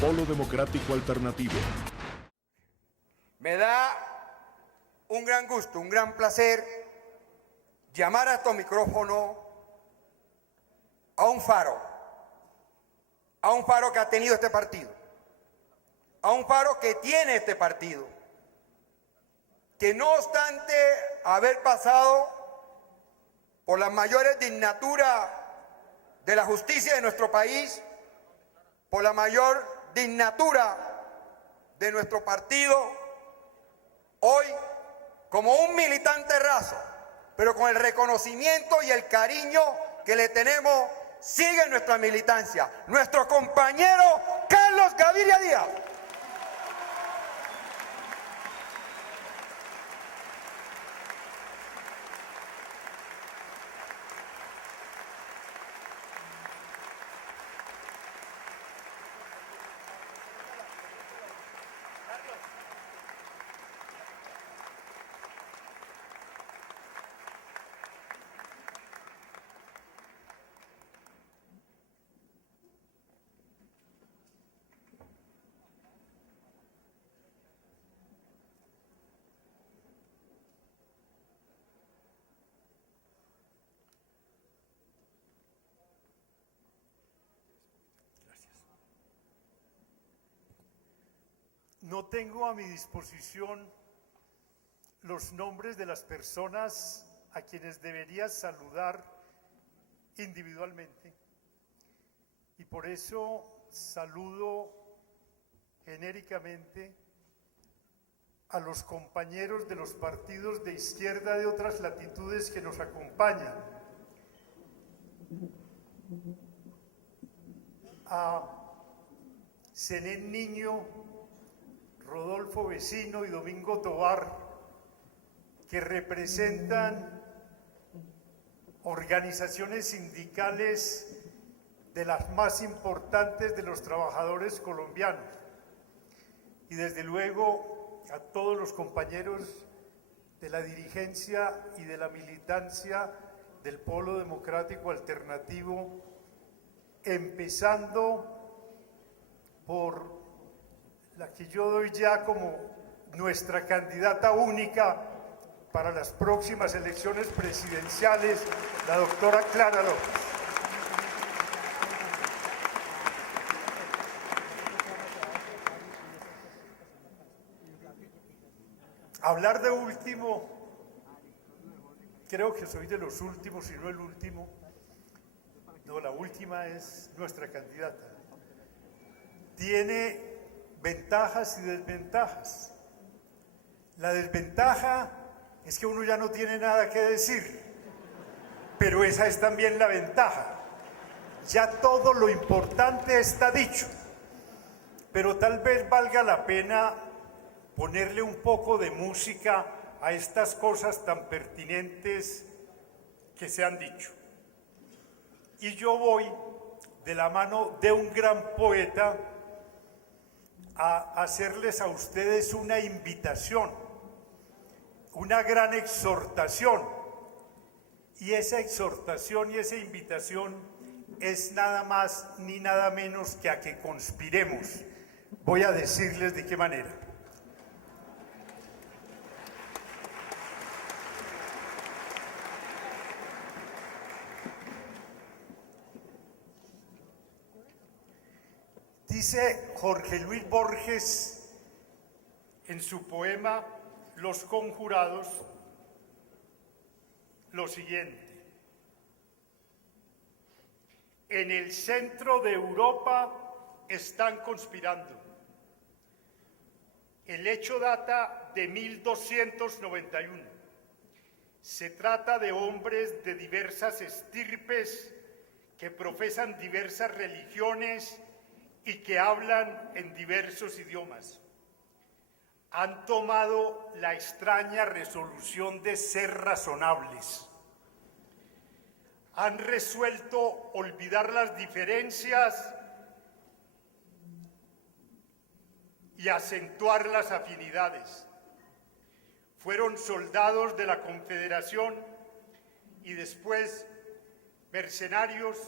Polo Democrático Alternativo. Me da un gran gusto, un gran placer llamar a estos micrófonos a un faro que ha tenido este partido, a un faro que tiene este partido, que no obstante haber pasado por las mayores dignaturas de la justicia de nuestro país, por la mayor dignatura de nuestro partido, hoy, como un militante raso, pero con el reconocimiento y el cariño que le tenemos, sigue nuestra militancia, nuestro compañero Carlos Gaviria Díaz. No tengo a mi disposición los nombres de las personas a quienes debería saludar individualmente, y por eso saludo genéricamente a los compañeros de los partidos de izquierda de otras latitudes que nos acompañan, a Zenén Niño, Rodolfo Vecino y Domingo Tovar, que representan organizaciones sindicales de las más importantes de los trabajadores colombianos, y desde luego a todos los compañeros de la dirigencia y de la militancia del Polo Democrático Alternativo, empezando por la que yo doy ya como nuestra candidata única para las próximas elecciones presidenciales, la doctora Clara López. Hablar de último, creo que soy de los últimos, si no el último. No, la última es nuestra candidata. Tiene ventajas y desventajas. La desventaja es que uno ya no tiene nada que decir, pero esa es también la ventaja. Ya todo lo importante está dicho, pero tal vez valga la pena ponerle un poco de música a estas cosas tan pertinentes que se han dicho. Y yo voy de la mano de un gran poeta a hacerles a ustedes una invitación, una gran exhortación. Y esa exhortación y esa invitación es nada más ni nada menos que a que conspiremos. Voy a decirles de qué manera. Dice Jorge Luis Borges en su poema Los Conjurados lo siguiente: en el centro de Europa están conspirando. El hecho data de 1291. Se trata de hombres de diversas estirpes que profesan diversas religiones y que hablan en diversos idiomas. Han tomado la extraña resolución de ser razonables. Han resuelto olvidar las diferencias y acentuar las afinidades. Fueron soldados de la Confederación y después mercenarios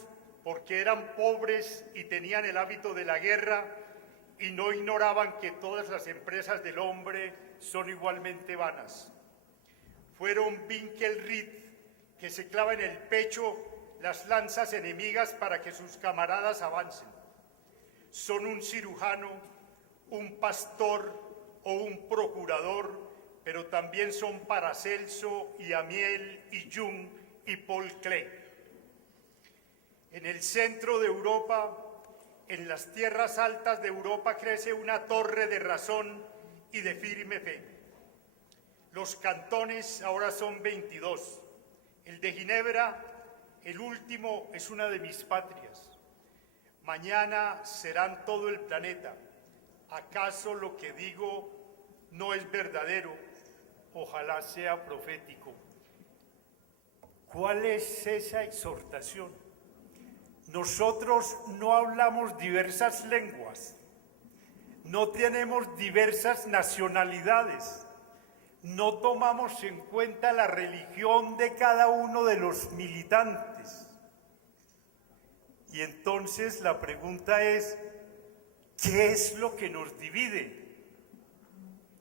porque eran pobres y tenían el hábito de la guerra, y no ignoraban que todas las empresas del hombre son igualmente vanas. Fueron Winkelried, que se clava en el pecho las lanzas enemigas para que sus camaradas avancen. Son un cirujano, un pastor o un procurador, pero también son Paracelso y Amiel y Jung y Paul Klee. En el centro de Europa, en las tierras altas de Europa, crece una torre de razón y de firme fe. Los cantones ahora son 22. El de Ginebra, el último, es una de mis patrias. Mañana serán todo el planeta. ¿Acaso lo que digo no es verdadero? Ojalá sea profético. ¿Cuál es esa exhortación? Nosotros no hablamos diversas lenguas, no tenemos diversas nacionalidades, no tomamos en cuenta la religión de cada uno de los militantes. Y entonces la pregunta es, ¿qué es lo que nos divide?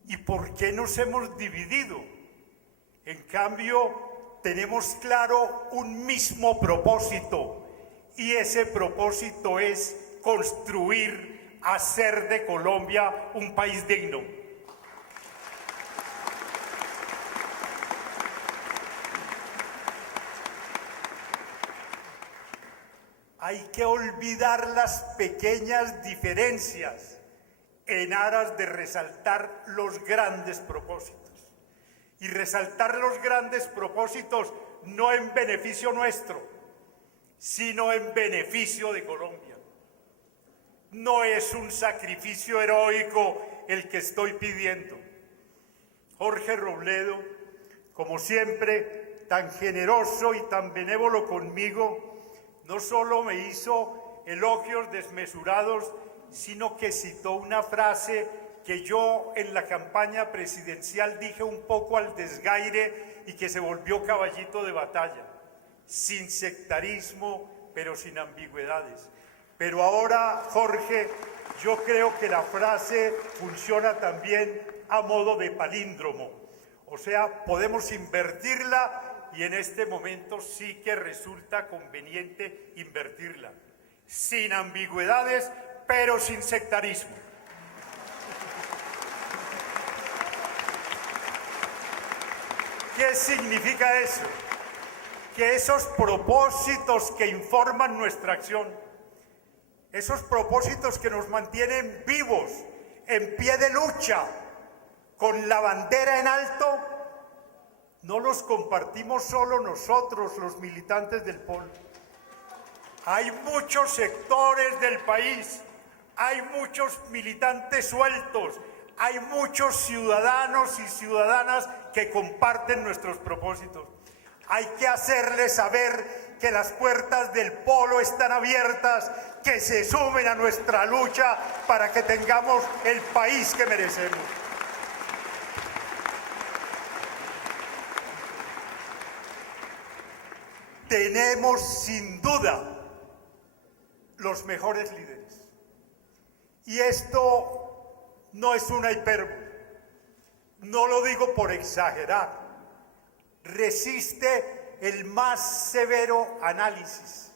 ¿Y por qué nos hemos dividido? En cambio, tenemos claro un mismo propósito, y ese propósito es construir, hacer de Colombia un país digno. Hay que olvidar las pequeñas diferencias en aras de resaltar los grandes propósitos. Y resaltar los grandes propósitos no en beneficio nuestro, sino en beneficio de Colombia. No es un sacrificio heroico el que estoy pidiendo. Jorge Robledo, como siempre, tan generoso y tan benévolo conmigo, no solo me hizo elogios desmesurados, sino que citó una frase que yo en la campaña presidencial dije un poco al desgaire y que se volvió caballito de batalla: sin sectarismo, pero sin ambigüedades. Pero ahora, Jorge, yo creo que la frase funciona también a modo de palíndromo. O sea, podemos invertirla y en este momento sí que resulta conveniente invertirla. Sin ambigüedades, pero sin sectarismo. ¿Qué significa eso? Que esos propósitos que informan nuestra acción, esos propósitos que nos mantienen vivos, en pie de lucha, con la bandera en alto, no los compartimos solo nosotros, los militantes del Polo. Hay muchos sectores del país, hay muchos militantes sueltos, hay muchos ciudadanos y ciudadanas que comparten nuestros propósitos. Hay que hacerles saber que las puertas del Polo están abiertas, que se sumen a nuestra lucha para que tengamos el país que merecemos. Tenemos sin duda los mejores líderes. Y esto no es una hipérbole, no lo digo por exagerar. Resiste el más severo análisis,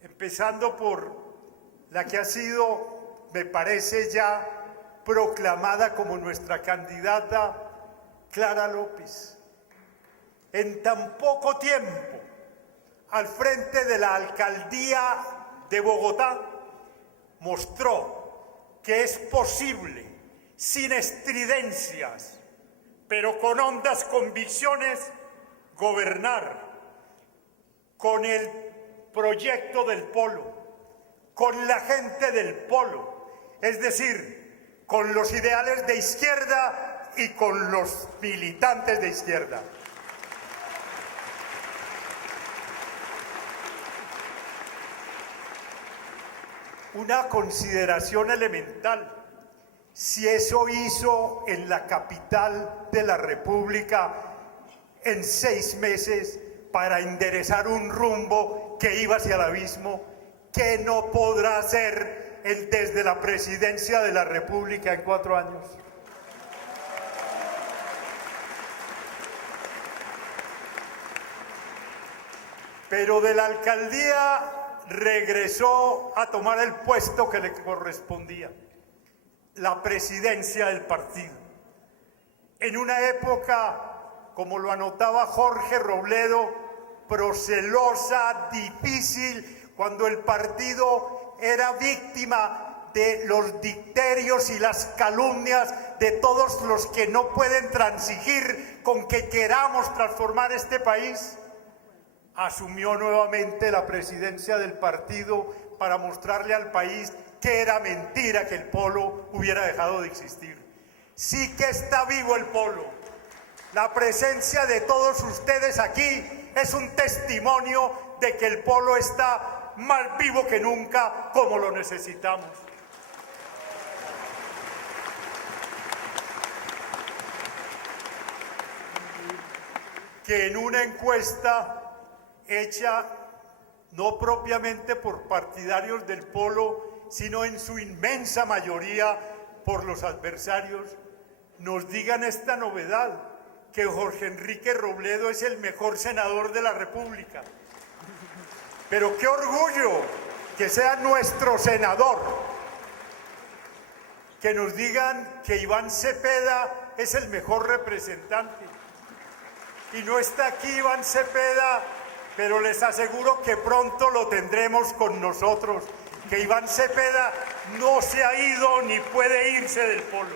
empezando por la que ha sido, me parece ya, proclamada como nuestra candidata, Clara López. En tan poco tiempo, al frente de la alcaldía de Bogotá, mostró que es posible, sin estridencias, pero con hondas convicciones, gobernar con el proyecto del Polo, con la gente del Polo, es decir, con los ideales de izquierda y con los militantes de izquierda. Una consideración elemental: si eso hizo en la capital de la República en 6 meses para enderezar un rumbo que iba hacia el abismo, ¿qué no podrá hacer desde la presidencia de la República en 4 años. Pero de la alcaldía regresó a tomar el puesto que le correspondía, la presidencia del partido. En una época, como lo anotaba Jorge Robledo, procelosa, difícil, cuando el partido era víctima de los dicterios y las calumnias de todos los que no pueden transigir con que queramos transformar este país, asumió nuevamente la presidencia del partido para mostrarle al país que era mentira que el polo hubiera dejado de existir. Sí que está vivo el polo. La presencia de todos ustedes aquí es un testimonio de que el polo está más vivo que nunca, como lo necesitamos. Que en una encuesta hecha no propiamente por partidarios del polo, sino en su inmensa mayoría por los adversarios, nos digan esta novedad, que Jorge Enrique Robledo es el mejor senador de la República. Pero qué orgullo que sea nuestro senador. Que nos digan que Iván Cepeda es el mejor representante. Y no está aquí Iván Cepeda, pero les aseguro que pronto lo tendremos con nosotros, que Iván Cepeda no se ha ido ni puede irse del polo.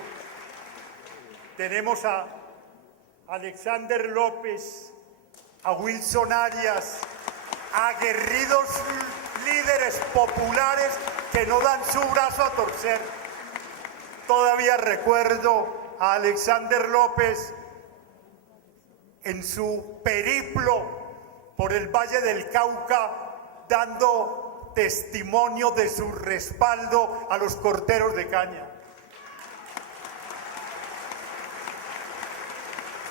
Tenemos a Alexander López, a Wilson Arias, aguerridos líderes populares que no dan su brazo a torcer. Todavía recuerdo a Alexander López en su periplo por el Valle del Cauca, dando testimonio de su respaldo a los corteros de caña.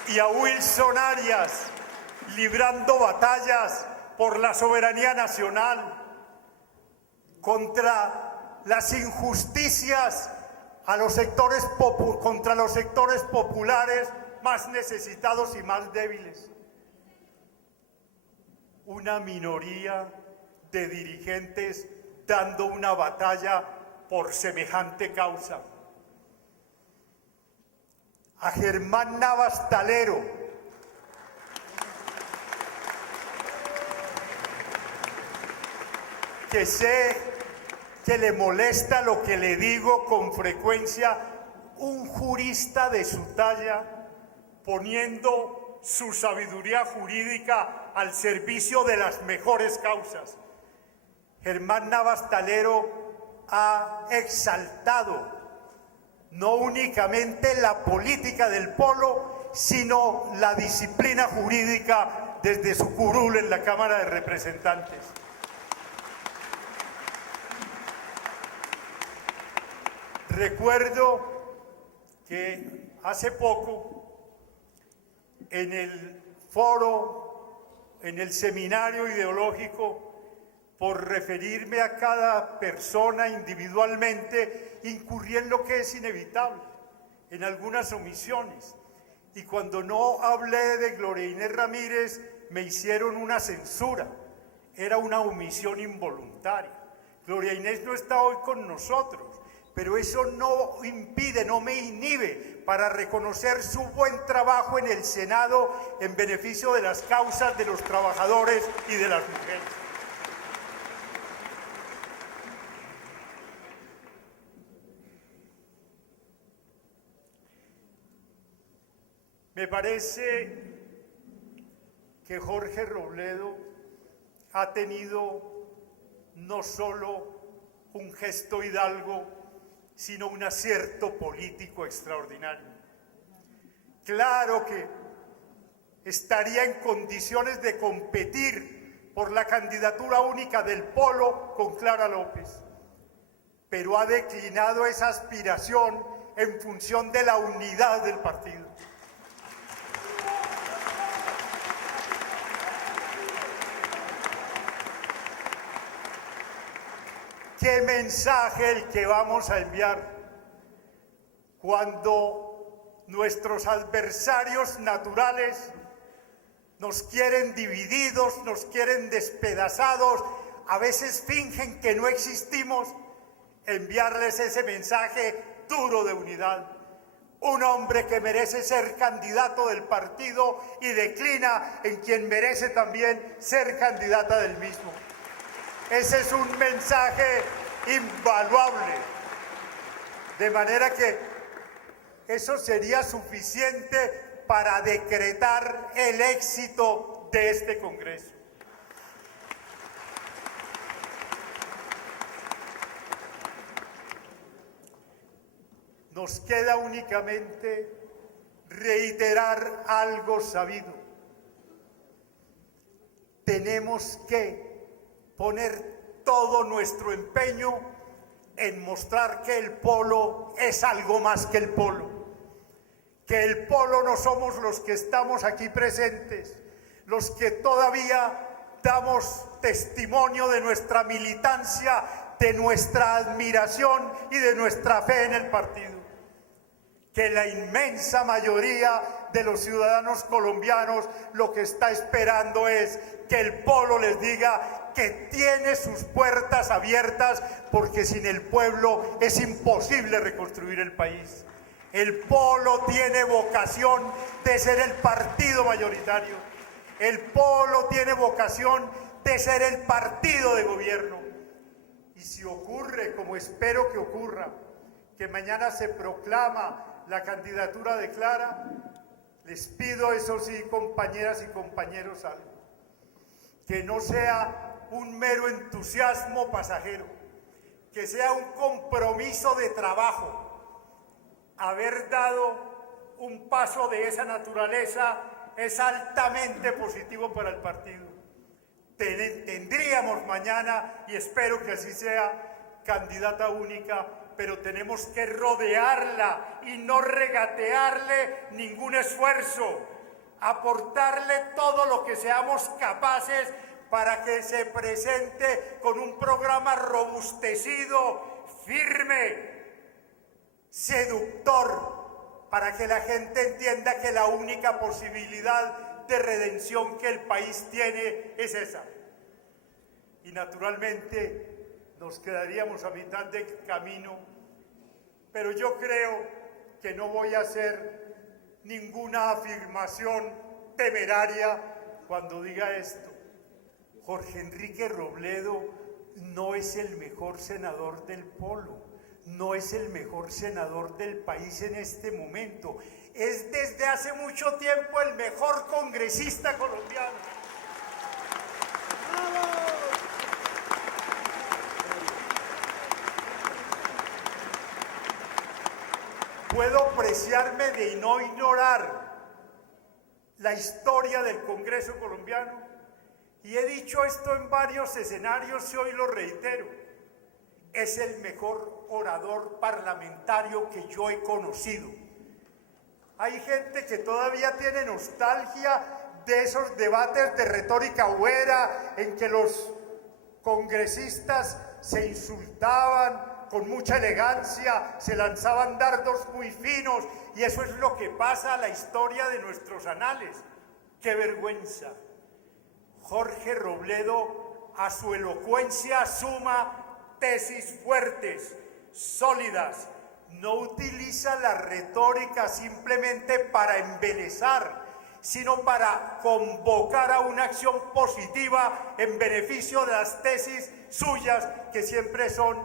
Y a Wilson Arias, librando batallas por la soberanía nacional, contra las injusticias contra los sectores populares más necesitados y más débiles. Una minoría de dirigentes dando una batalla por semejante causa. A Germán Navas Talero, que sé que le molesta lo que le digo con frecuencia, un jurista de su talla, poniendo su sabiduría jurídica al servicio de las mejores causas. Germán Navas Talero ha exaltado no únicamente la política del polo, sino la disciplina jurídica desde su curul en la Cámara de Representantes. Recuerdo que hace poco, en el foro, en el seminario ideológico, por referirme a cada persona individualmente, incurrí en lo que es inevitable, en algunas omisiones. Y cuando no hablé de Gloria Inés Ramírez, me hicieron una censura. Era una omisión involuntaria. Gloria Inés no está hoy con nosotros, pero eso no impide, no me inhibe para reconocer su buen trabajo en el Senado en beneficio de las causas de los trabajadores y de las mujeres. Me parece que Jorge Robledo ha tenido no solo un gesto hidalgo, sino un acierto político extraordinario. Claro que estaría en condiciones de competir por la candidatura única del polo con Clara López, pero ha declinado esa aspiración en función de la unidad del partido. ¿Qué mensaje el que vamos a enviar cuando nuestros adversarios naturales nos quieren divididos, nos quieren despedazados, a veces fingen que no existimos? Enviarles ese mensaje duro de unidad. Un hombre que merece ser candidato del partido y declina en quien merece también ser candidata del mismo. Ese es un mensaje invaluable. De manera que eso sería suficiente para decretar el éxito de este Congreso. Nos queda únicamente reiterar algo sabido. Tenemos que poner todo nuestro empeño en mostrar que el polo es algo más que el polo. Que el polo no somos los que estamos aquí presentes, los que todavía damos testimonio de nuestra militancia, de nuestra admiración y de nuestra fe en el partido. Que la inmensa mayoría de los ciudadanos colombianos lo que está esperando es que el polo les diga que tiene sus puertas abiertas, porque sin el pueblo es imposible reconstruir el país. El polo tiene vocación de ser el partido mayoritario. El polo tiene vocación de ser el partido de gobierno. Y si ocurre, como espero que ocurra, que mañana se proclama la candidatura de Clara, les pido, eso sí, compañeras y compañeros, algo. Que no sea un mero entusiasmo pasajero, que sea un compromiso de trabajo. Haber dado un paso de esa naturaleza es altamente positivo para el partido. Tendríamos mañana, y espero que así sea, candidata única, pero tenemos que rodearla y no regatearle ningún esfuerzo, aportarle todo lo que seamos capaces para que se presente con un programa robustecido, firme, seductor, para que la gente entienda que la única posibilidad de redención que el país tiene es esa. Y naturalmente nos quedaríamos a mitad de camino, pero yo creo que no voy a hacer ninguna afirmación temeraria cuando diga esto. Jorge Enrique Robledo no es el mejor senador del polo, no es el mejor senador del país en este momento, es desde hace mucho tiempo el mejor congresista colombiano. Puedo preciarme de no ignorar la historia del Congreso colombiano, y he dicho esto en varios escenarios y hoy lo reitero. Es el mejor orador parlamentario que yo he conocido. Hay gente que todavía tiene nostalgia de esos debates de retórica huera en que los congresistas se insultaban con mucha elegancia, se lanzaban dardos muy finos, y eso es lo que pasa a la historia de nuestros anales. ¡Qué vergüenza! Jorge Robledo a su elocuencia suma tesis fuertes, sólidas, no utiliza la retórica simplemente para embelezar, sino para convocar a una acción positiva en beneficio de las tesis suyas, que siempre son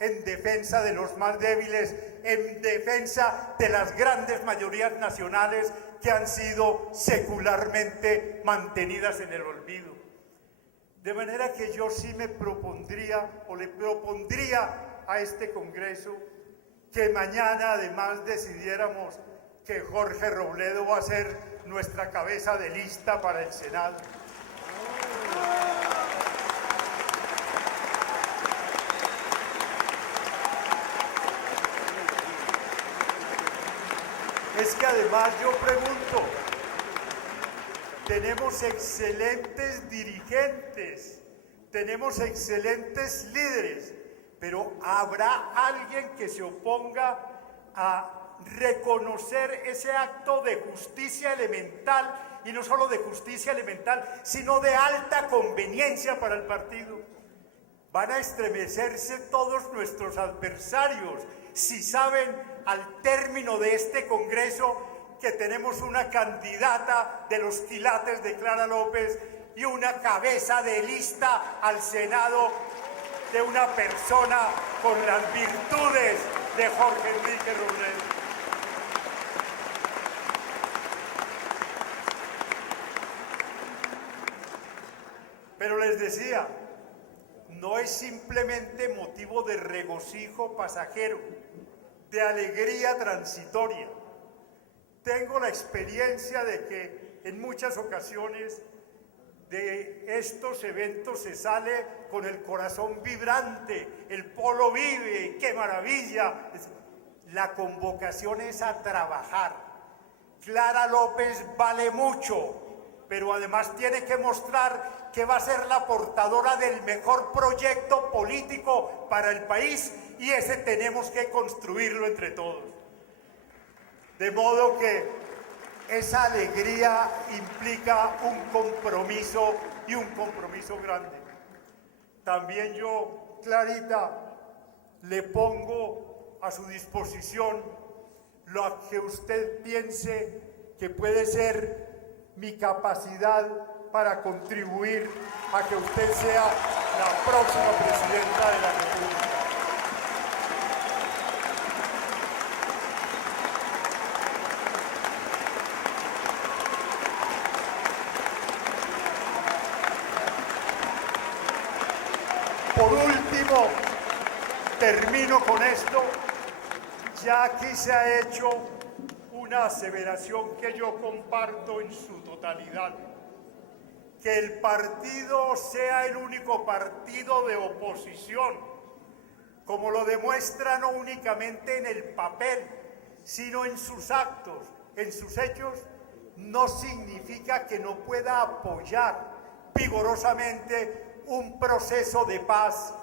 en defensa de los más débiles, en defensa de las grandes mayorías nacionales que han sido secularmente mantenidas en el olvido. De manera que yo sí me propondría, o le propondría a este Congreso, que mañana además decidiéramos que Jorge Robledo va a ser nuestra cabeza de lista para el Senado. Es que además yo pregunto, tenemos excelentes dirigentes, tenemos excelentes líderes, pero habrá alguien que se oponga a reconocer ese acto de justicia elemental, y no solo de justicia elemental, sino de alta conveniencia para el partido. Van a estremecerse todos nuestros adversarios si saben al término de este Congreso que tenemos una candidata de los quilates de Clara López y una cabeza de lista al Senado de una persona con las virtudes de Jorge Enrique Robledo. Pero les decía, no es simplemente motivo de regocijo pasajero, de alegría transitoria. Tengo la experiencia de que en muchas ocasiones de estos eventos se sale con el corazón vibrante, el polo vive, qué maravilla. La convocación es a trabajar. Clara López vale mucho, pero además tiene que mostrar que va a ser la portadora del mejor proyecto político para el país, y ese tenemos que construirlo entre todos. De modo que esa alegría implica un compromiso, y un compromiso grande. También yo, Clarita, le pongo a su disposición lo que usted piense que puede ser mi capacidad para contribuir a que usted sea la próxima presidenta de la República. Por último, termino con esto. Ya aquí se ha hecho una aseveración que yo comparto en su totalidad: que el partido sea el único partido de oposición, como lo demuestra no únicamente en el papel, sino en sus actos, en sus hechos, no significa que no pueda apoyar vigorosamente un proceso de paz,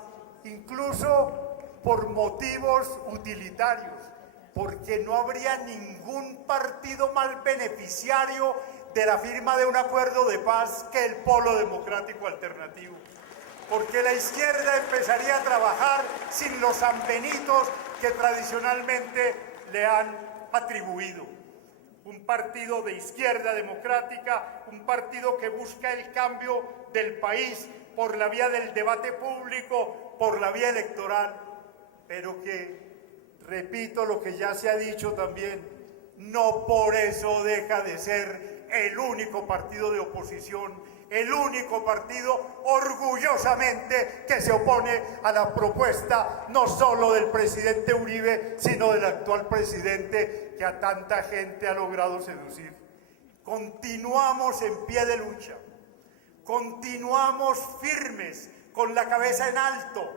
incluso por motivos utilitarios, porque no habría ningún partido más beneficiario de la firma de un acuerdo de paz que el Polo Democrático Alternativo, porque la izquierda empezaría a trabajar sin los sanbenitos que tradicionalmente le han atribuido. Un partido de izquierda democrática, un partido que busca el cambio del país por la vía del debate público, por la vía electoral, pero que, repito lo que ya se ha dicho también, no por eso deja de ser el único partido de oposición, el único partido orgullosamente que se opone a la propuesta no solo del presidente Uribe, sino del actual presidente que a tanta gente ha logrado seducir. Continuamos en pie de lucha, continuamos firmes, con la cabeza en alto,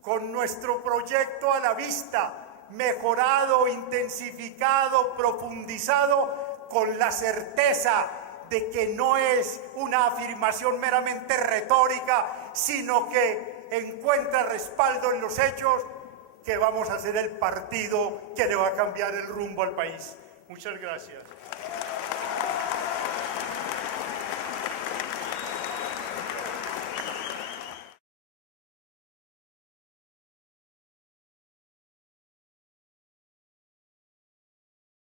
con nuestro proyecto a la vista, mejorado, intensificado, profundizado, con la certeza de que no es una afirmación meramente retórica, sino que encuentra respaldo en los hechos, que vamos a ser el partido que le va a cambiar el rumbo al país. Muchas gracias.